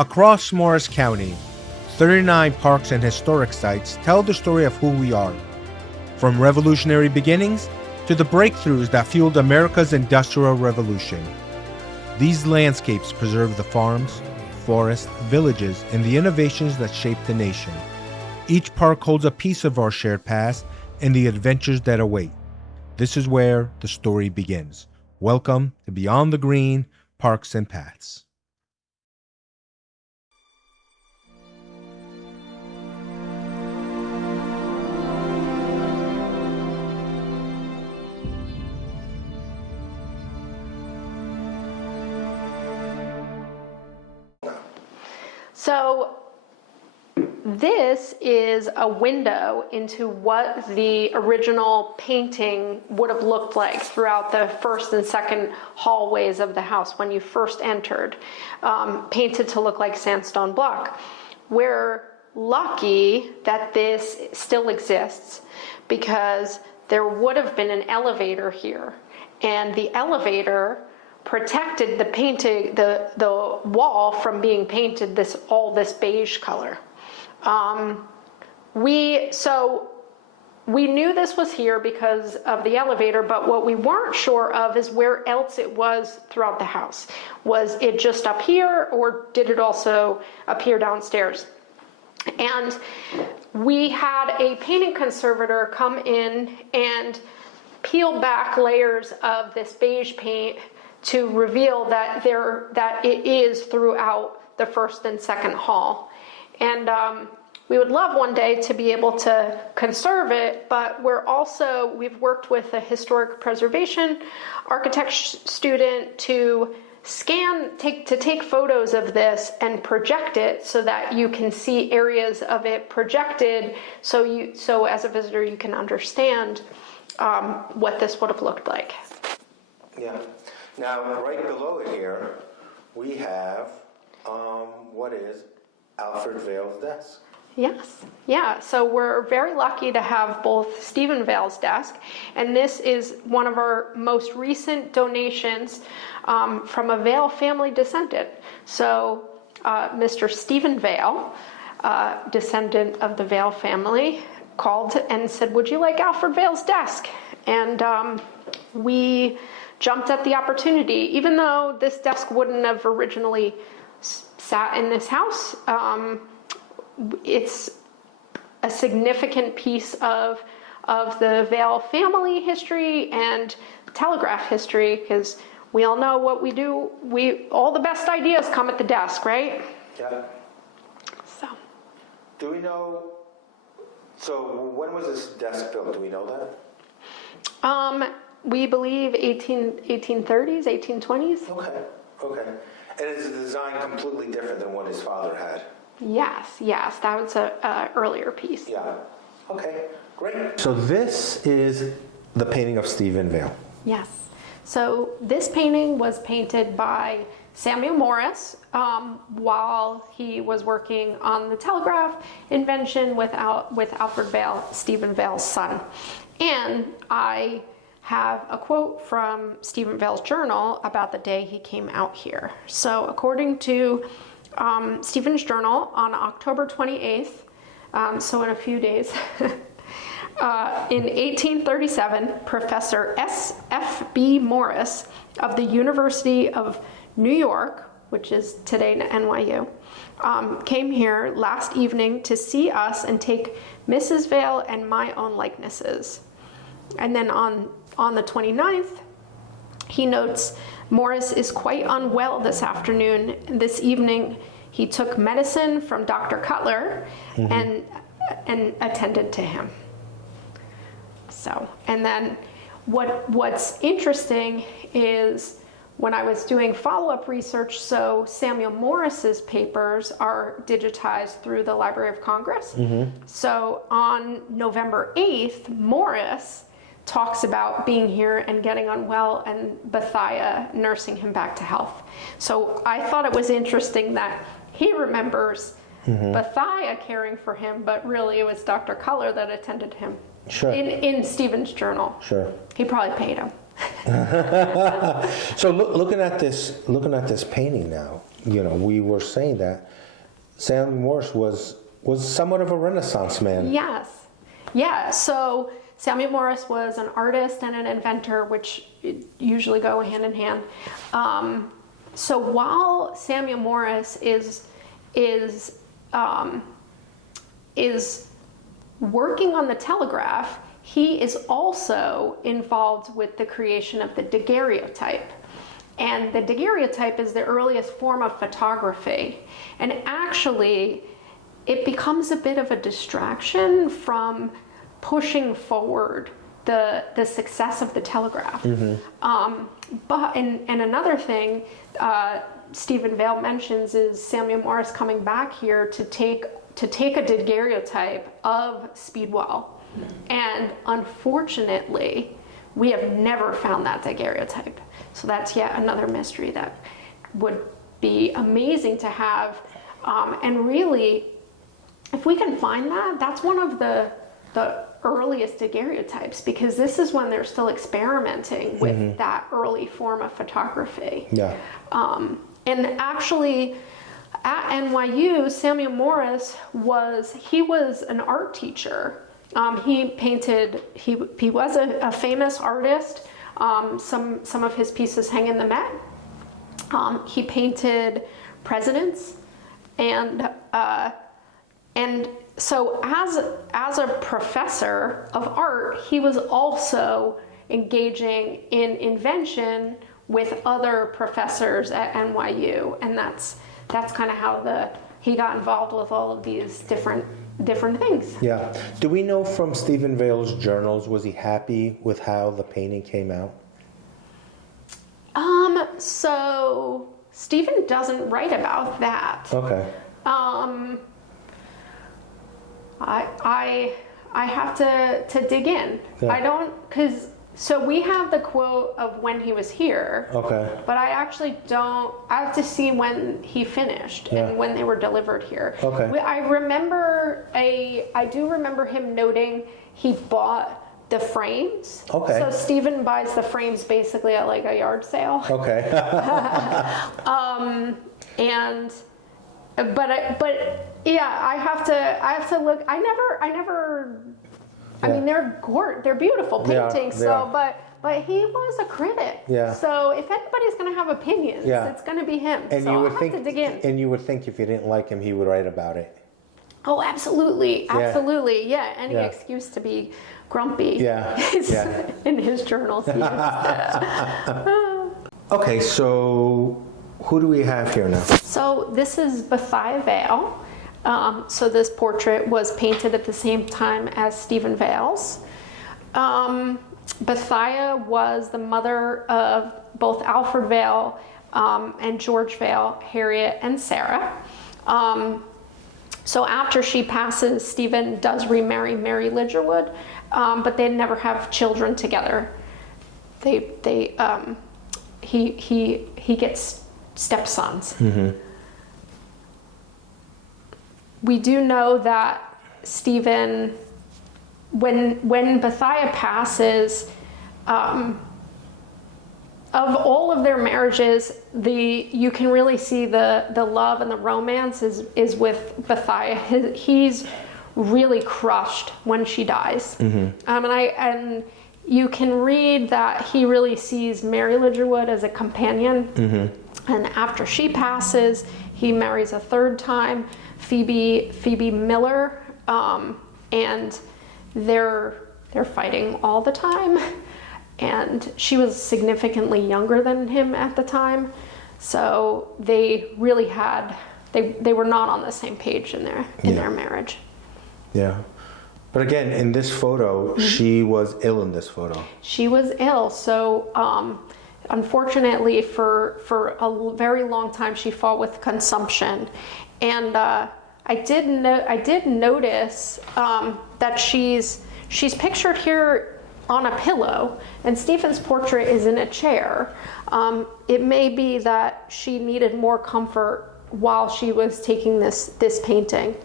Across Morris County, 39 parks and historic sites tell the story of who we are. From revolutionary beginnings to the breakthroughs that fueled America's Industrial Revolution. These landscapes preserve the farms, forests, villages, and the innovations that shaped the nation. Each park holds a piece of our shared past and the adventures that await. This is where the story begins. Welcome to Beyond the Green, Parks and Paths. So this is a window into what the original painting would have looked like throughout the first and second hallways of the house when you first entered, painted to look like sandstone block. We're lucky that this still exists because there would have been an elevator here, and the elevator protected the painting, the wall from being painted this beige color. We knew this was here because of the elevator, but what we weren't sure of is where else it was throughout the house. Was it just up here, or did it also appear downstairs? And we had a painting conservator come in and peel back layers of this beige paint to reveal that it is throughout the first and second hall. And we would love one day to be able to conserve it, but we've worked with a historic preservation architect student to take photos of this and project it so that you can see areas of it projected, so as a visitor you can understand what this would have looked like. Yeah. Now, right below it here, we have what is Alfred Vail's desk. Yes, yeah. So we're very lucky to have both Stephen Vail's desk, and this is one of our most recent donations from a Vail family descendant. So Mr. Stephen Vail, descendant of the Vail family, called and said, "Would you like Alfred Vail's desk?" And we jumped at the opportunity, even though this desk wouldn't have originally sat in this house. It's a significant piece of the Vail family history and telegraph history, because we all know what we do. All the best ideas come at the desk, right? Yeah. So. Do we know? So when was this desk built? Do we know that? We believe 1830s, 1820s. Okay. And is the design completely different than what his father had? Yes, that was a earlier piece. Yeah. Okay, great. So this is the painting of Stephen Vail. Yes. So this painting was painted by Samuel Morris while he was working on the telegraph invention with Alfred Vail, Stephen Vail's son. And I have a quote from Stephen Vail's journal about the day he came out here. So according to Stephen's journal, on October 28th, so in a few days, in 1837, Professor S.F.B. Morris of the University of New York, which is today NYU, came here last evening to see us and take Mrs. Vail and my own likenesses. And then on the 29th, he notes, Morris is quite unwell this afternoon. This evening, he took medicine from Dr. Cutler and attended to him. So, and then what's interesting is when I was doing follow-up research, so Samuel Morris's papers are digitized through the Library of Congress. So on November 8th, Morris talks about being here and getting unwell and Bethia nursing him back to health. So I thought it was interesting that he remembers Bethia caring for him, but really it was Dr. Cutler that attended him. Sure. In Stephen's journal. Sure. He probably paid him. So looking at this painting now, we were saying that Samuel Morse was somewhat of a Renaissance man. Yes. Yeah. So Samuel Morse was an artist and an inventor, which usually go hand in hand. So while Samuel Morse is working on the telegraph, he is also involved with the creation of the daguerreotype. And the daguerreotype is the earliest form of photography. And actually, it becomes a bit of a distraction from pushing forward the success of the telegraph. But another thing Stephen Vail mentions is Samuel Morse coming back here to take a daguerreotype of Speedwell. And unfortunately, we have never found that daguerreotype. So that's yet another mystery that would be amazing to have. And really, if we can find that, that's one of the earliest daguerreotypes, because this is when they're still experimenting with that early form of photography. Yeah. And actually, at NYU, Samuel Morse was an art teacher. He painted. He was a famous artist. Some of his pieces hang in the Met. He painted presidents, and so as a professor of art, he was also engaging in invention with other professors at NYU, and that's kind of how he got involved with all of these different things. Yeah. Do we know from Stephen Vail's journals, was he happy with how the painting came out? So Stephen doesn't write about that. Okay. I have to dig in. Yeah. I don't, so we have the quote of when he was here. Okay. But I actually don't. I have to see when he finished and when they were delivered here. Okay. I do remember him noting he bought the frames. Okay. So Stephen buys the frames basically at like a yard sale. Okay. But yeah, I have to look. I mean, they're beautiful paintings. They are. But he was a critic. Yeah. So if anybody's going to have opinions, it's going to be him. And so you would I'll have to dig in. And you would think if you didn't like him, he would write about it. Oh, absolutely, absolutely, yeah. Any Yeah. excuse to be grumpy. Yeah. In his journals. Okay, so who do we have here now? So this is Bethiah Vail. So this portrait was painted at the same time as Stephen Vail's. Bethiah was the mother of both Alfred Vail and George Vail, Harriet and Sarah. So after she passes, Stephen does remarry Mary Lidgerwood, but they never have children together. He gets stepsons. We do know that Stephen, when Bethiah passes, of all of their marriages, you can really see the love and the romance is with Bethiah. He's really crushed when she dies, and you can read that he really sees Mary Lidgerwood as a companion. And after she passes, he marries a third time, Phoebe Miller, and they're fighting all the time. And she was significantly younger than him at the time, so they really they were not on the same page in their marriage. Yeah. But again, in this photo, she was ill in this photo. She was ill, so unfortunately for a very long time she fought with consumption. And I did notice that she's pictured here on a pillow, and Stephen's portrait is in a chair. It may be that she needed more comfort while she was taking this painting.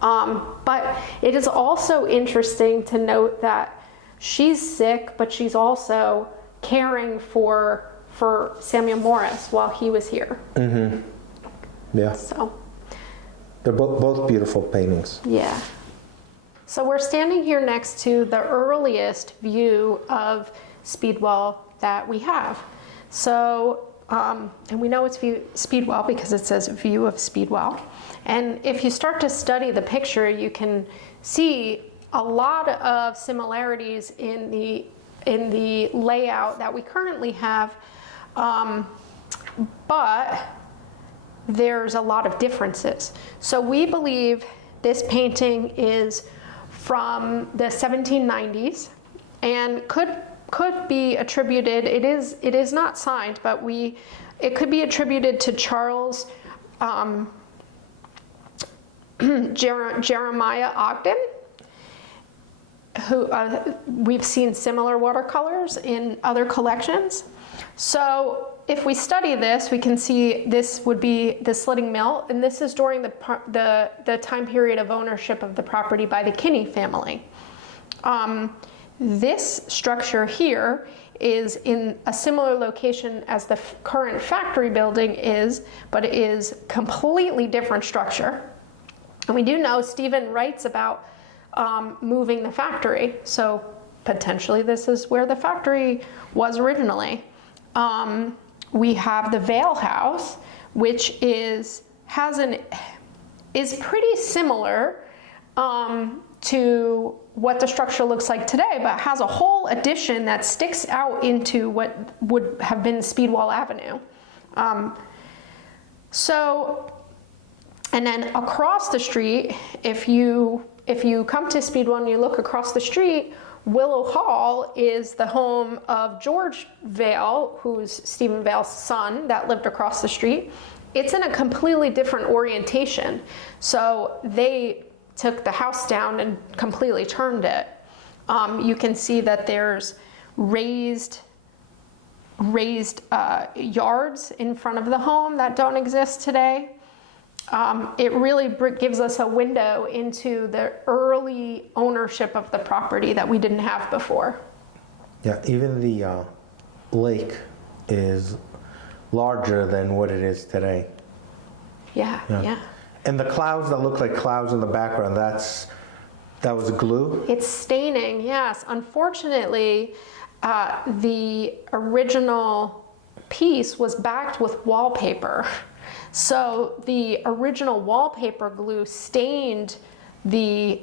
But it is also interesting to note that she's sick, but she's also caring for Samuel Morris while he was here. Yeah. So They're both beautiful paintings. yeah. So we're standing here next to the earliest view of Speedwell that we have. So, and we know it's Speedwell because it says view of Speedwell. And if you start to study the picture, you can see a lot of similarities in the layout that we currently have, but there's a lot of differences. So we believe this painting is from the 1790s and could be attributed, it is not signed, but it could be attributed to Charles Jeremiah Ogden, who we've seen similar watercolors in other collections. So if we study this, we can see this would be the slitting mill, and this is during the time period of ownership of the property by the Kinney family. This structure here is in a similar location as the current factory building is, but it is completely different structure. And we do know Stephen writes about moving the factory, so potentially this is where the factory was originally. We have the Vail House, which is pretty similar to what the structure looks like today, but has a whole addition that sticks out into what would have been Speedwell Avenue. And then across the street, if you come to Speedwell and you look across the street, Willow Hall is the home of George Vail, who's Stephen Vail's son that lived across the street. It's in a completely different orientation. So they took the house down and completely turned it. You can see that there's raised yards in front of the home that don't exist today. It really gives us a window into the early ownership of the property that we didn't have before. Yeah, even the lake is larger than what it is today. Yeah. And the clouds that look like clouds in the background, that was glue? It's staining, yes. Unfortunately, the original piece was backed with wallpaper. So the original wallpaper glue stained the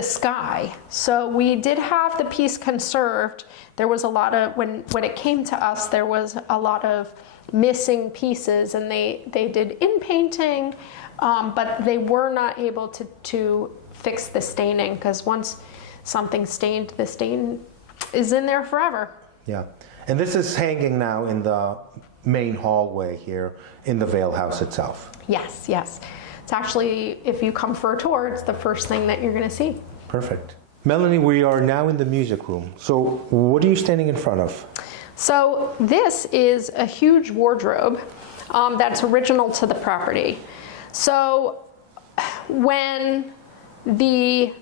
sky. So we did have the piece conserved. There was a lot of, when it came to us, there was a lot of missing pieces, and they did in painting, but they were not able to fix the staining, because once something's stained, the stain is in there forever. Yeah, and this is hanging now in the main hallway here in the Vail House itself. Yes. It's actually, if you come for a tour, it's the first thing that you're going to see. Perfect. Melanie, we are now in the music room. So what are you standing in front of? So this is a huge wardrobe that's original to the property. So when the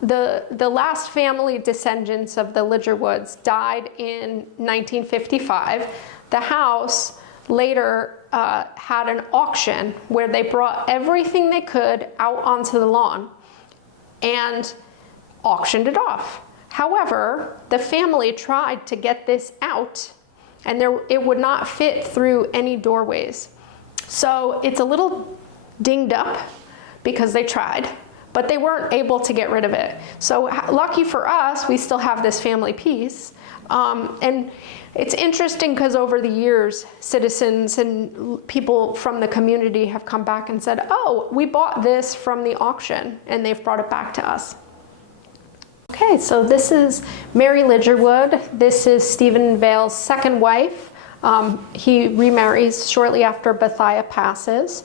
last family descendants of the Lidgerwoods died in 1955, the house later had an auction where they brought everything they could out onto the lawn and auctioned it off. However, the family tried to get this out, and it would not fit through any doorways. So it's a little dinged up because they tried, but they weren't able to get rid of it. So lucky for us, we still have this family piece. And it's interesting because over the years, citizens and people from the community have come back and said, oh, we bought this from the auction, and they've brought it back to us. Okay, so this is Mary Lidgerwood. This is Stephen Vail's second wife. He remarries shortly after Bethia passes.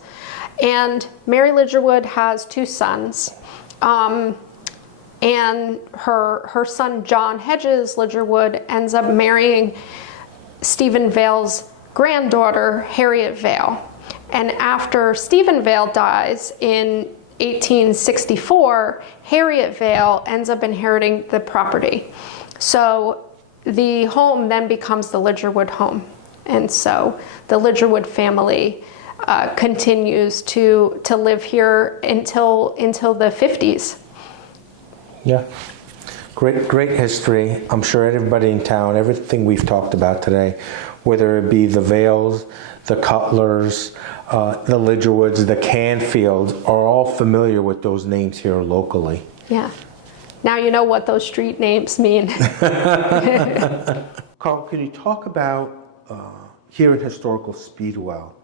And Mary Lidgerwood has two sons. And her son, John Hedges Lidgerwood, ends up marrying Stephen Vail's granddaughter, Harriet Vail. And after Stephen Vail dies in 1864, Harriet Vail ends up inheriting the property. So the home then becomes the Lidgerwood home. And so the Lidgerwood family continues to live here until the 50s. Yeah. Great history. I'm sure everybody in town, everything we've talked about today, whether it be the Vails, the Cutlers, the Lidgerwoods, the Canfields, are all familiar with those names here locally. Yeah. Now you know what those street names mean. Carl, can you talk about here in Historical Speedwell,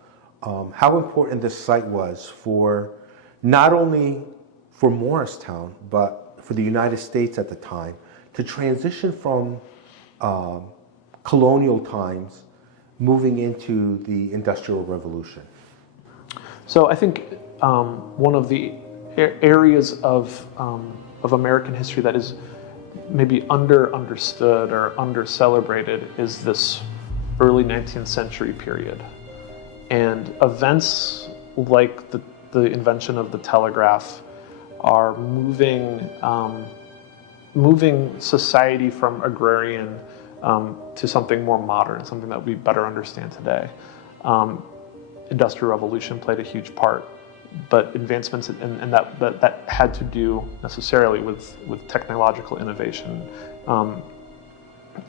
how important this site was for not only for Morristown, but for the United States at the time, to transition from colonial times moving into the Industrial Revolution? So I think one of the areas of American history that is maybe understood or under-celebrated is this early 19th century period. And events like the invention of the telegraph are moving society from agrarian to something more modern, something that we better understand today. Industrial Revolution played a huge part, but advancements and that had to do necessarily with technological innovation.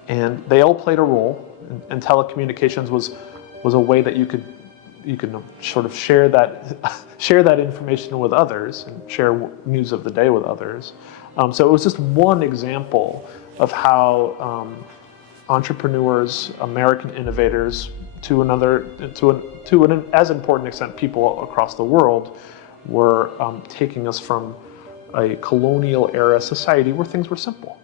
And they all played a role, and telecommunications was a way that you could sort of share that information with others and share news of the day with others. So it was just one example of how entrepreneurs, American innovators, to an as important extent, people across the world were taking us from a colonial era society where things were simple.